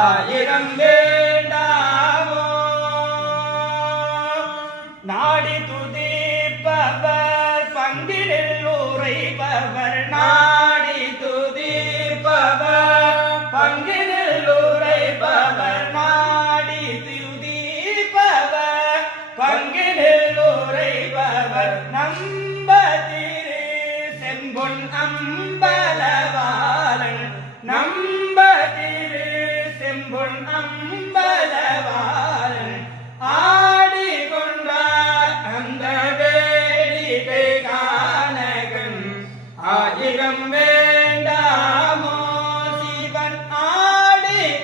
ஆயிரம் வேண்டாமோ நாடி துதிப்பவர் பங்கினில் உரைப்பவர் நாடி துதிப்பவர் பங்கினில் உரைப்பவர் நாடி துதிப்பவர் பங்கினில் உரைப்பவர் நம்பதிரு செம்பொன் அம்பலவாளன் நம்பதிரு செம்பொன்